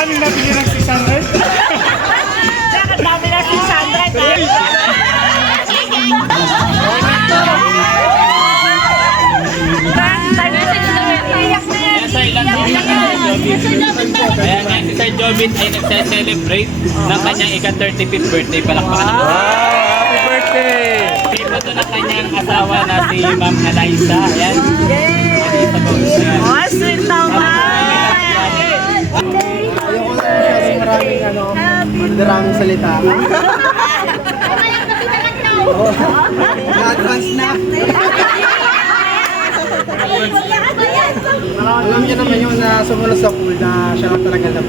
dami nabigyan ng 600. Ang dami na 600 ha. Kaya nga si Sir Jobit ay nagse-celebrate ng kanyang ika-35th birthday. Palakpakan naman. Happy birthday! Dito to ng kanyang asawa na si Ma'am Eliza. Ayan. Oh, sweet naman. Ayoko na maraming maraming salita. Na-advance na. Alam niyo naman yung na sumulat sa pool na siya lang talaga na.